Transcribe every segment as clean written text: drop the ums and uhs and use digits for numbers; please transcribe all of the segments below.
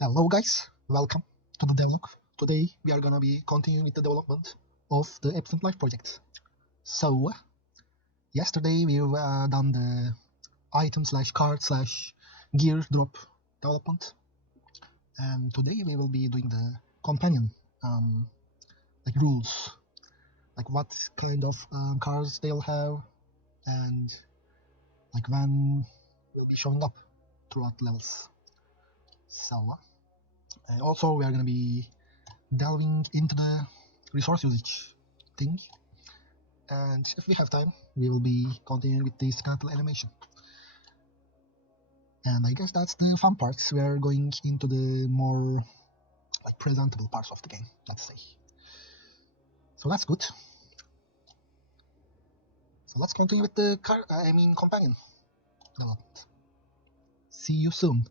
Hello guys, welcome to the Devlog. Today we are gonna be continuing with the development of the Absent Life project. So, yesterday we've done the item slash card slash gear drop development, and today we will be doing the companion like rules, like what kind of cards they'll have, and like when will be showing up throughout levels. So, also we are gonna be delving into the resource usage thing, and if we have time we will be continuing with the skeletal animation. And I guess that's the fun parts. We are going into the more like presentable parts of the game, let's say. So that's good. So let's continue with the companion development. See you soon.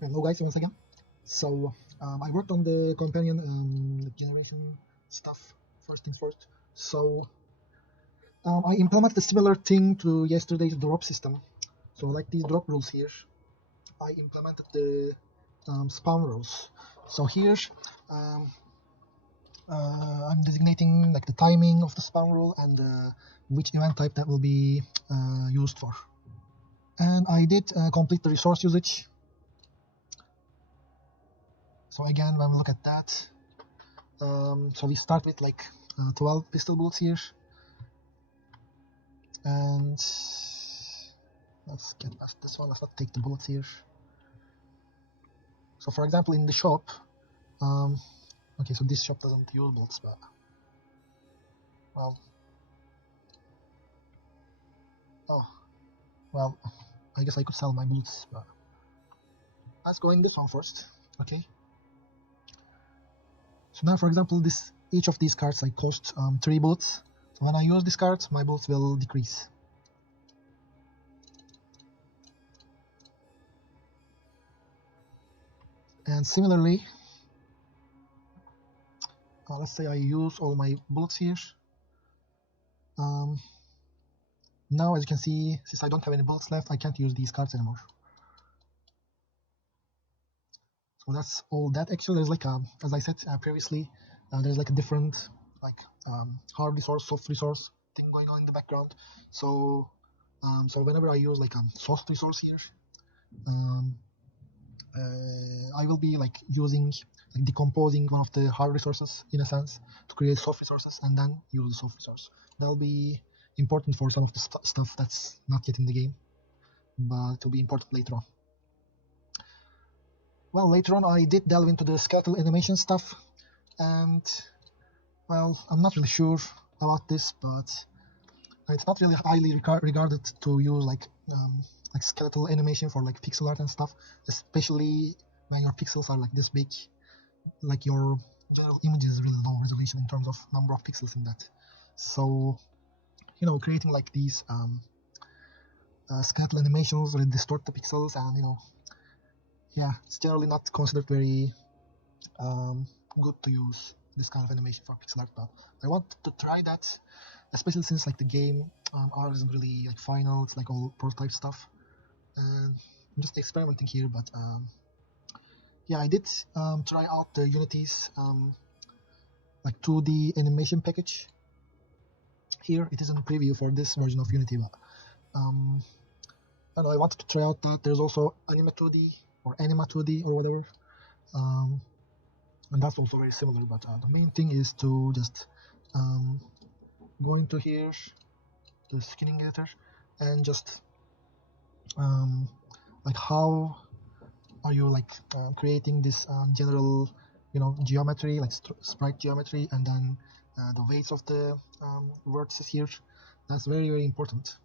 Hello guys, once again. So I worked on the companion generation stuff first and first. So I implemented a similar thing to yesterday's drop system. So like these drop rules here, I implemented the spawn rules. So here um, I'm designating like the timing of the spawn rule and which event type that will be used for. And I did complete the resource usage. So again, when we look at that, so we start with like 12 pistol bullets here, and let's get past this one. Let's not take the bullets here. So for example, in the shop, okay, so this shop doesn't use bolts, but well, oh, well, I guess I could sell my boots, but let's go in this one first. Okay. So now, for example, each of these cards like cost 3 bullets. So when I use this card, my bullets will decrease. And similarly, let's say I use all my bullets here. Now, as you can see, since I don't have any bullets left, I can't use these cards anymore. So that's all that. Actually, there's like as I said previously, there's like a different like hard resource, soft resource thing going on in the background. So so whenever I use like a soft resource here, I will be like using like decomposing one of the hard resources in a sense to create soft resources and then use the soft resource. That'll be important for some of the stuff that's not yet in the game, but it'll be important later on. Well, later on I did delve into the skeletal animation stuff, and well, I'm not really sure about this, but it's not really highly regarded to use like skeletal animation for like pixel art and stuff, especially when your pixels are like this big. Like your general image is really low resolution in terms of number of pixels in that. So, you know, creating like these skeletal animations really distort the pixels, and you know, yeah, it's generally not considered very good to use this kind of animation for pixel art. But I want to try that, especially since like the game art isn't really like final. It's like all prototype stuff, and I'm just experimenting here. But yeah, I did try out the Unity's like 2D animation package. Here it is in preview for this version of Unity, but I wanted to try out that. There's also Anima 2D or Anima 2D or whatever, and that's also very similar. But the main thing is to just go into here, the skinning editor, and just like how are you like creating this general, you know, geometry, like sprite geometry, and then the weights of the vertices here. That's very, very important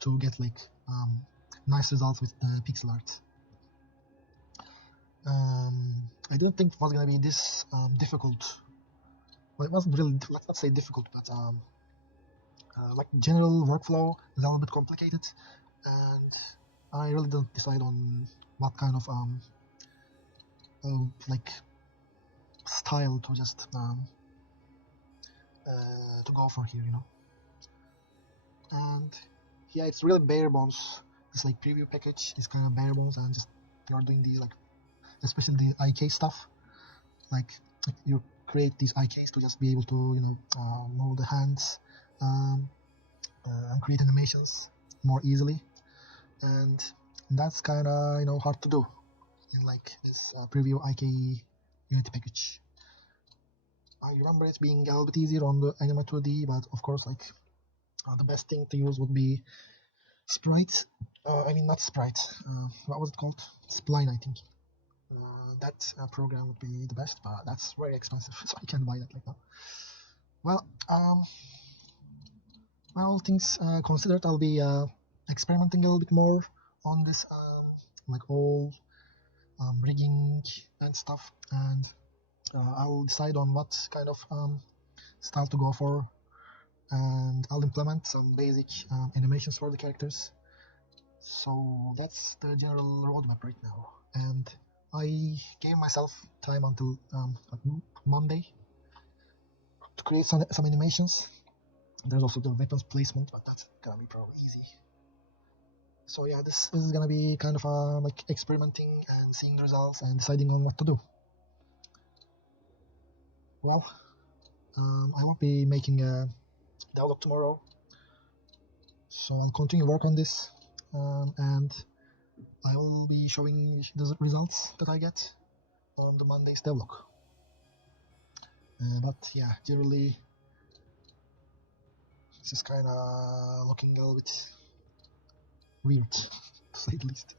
to get like nice results with the pixel art. I don't think it was gonna be this difficult. Well, it wasn't really, let's not say difficult, but like general workflow is a little bit complicated, and I really don't decide on what kind of like style to just to go for here, you know. And yeah, it's really bare bones. This like preview package is kind of bare bones, and just you're doing the like, especially the IK stuff. Like you create these IKs to just be able to, you know, move the hands and create animations more easily, and that's kind of, you know, hard to do in like this preview IK Unity package. I remember it being a little bit easier on the Anima 2D, but of course, like the best thing to use would be Sprite. I mean, not Sprite. What was it called? Spline, I think. That program would be the best, but that's very expensive, so I can't buy that right now. Well, all things considered, I'll be experimenting a little bit more on this, like all rigging and stuff, and I'll decide on what kind of style to go for, and I'll implement some basic animations for the characters. So that's the general roadmap right now, and I gave myself time until Monday to create some animations. There's also the weapons placement, but that's gonna be probably easy. So yeah, this is gonna be kind of like experimenting and seeing the results and deciding on what to do. Well, I won't be making a devlog tomorrow, so I'll continue work on this, and I will be showing the results that I get on the Monday's devlog. But yeah, generally this is kind of looking a little bit weird, to say the least.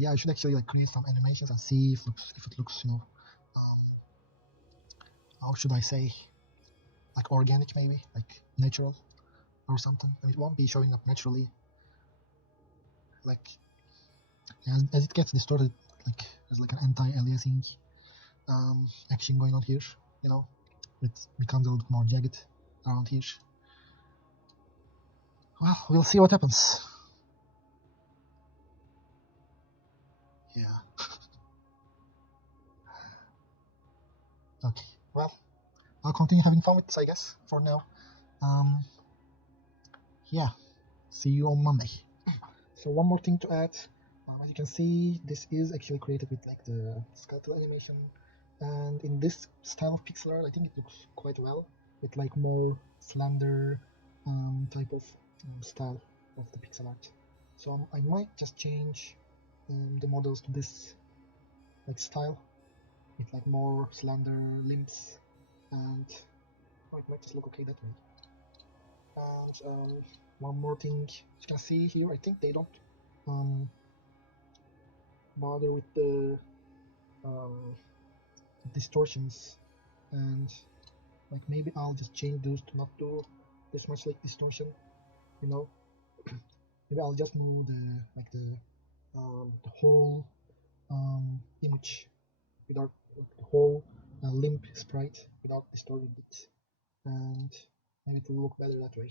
yeah, I should actually like create some animations and see if it looks, you know, how should I say, like organic maybe, like natural or something. And it won't be showing up naturally, like as it gets distorted, like there's like an anti-aliasing action going on here, you know, it becomes a little bit more jagged around here. Well, we'll see what happens. Yeah. Okay, well, I'll continue having fun with this, I guess, for now. Yeah, see you on Monday. So one more thing to add, as you can see, this is actually created with like the skeletal animation, and in this style of pixel art, I think it looks quite well with like more slender type of style of the pixel art. So I might just change the models to this like style with like more slender limbs, and it might just look okay that way. And one more thing you can see here, I think they don't bother with the distortions, and like maybe I'll just change those to not do this much like distortion, you know. Maybe I'll just move the whole image without like, the whole limp sprite without distorting it, and maybe it will look better that way.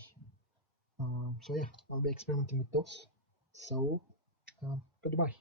So yeah, I'll be experimenting with those. So goodbye.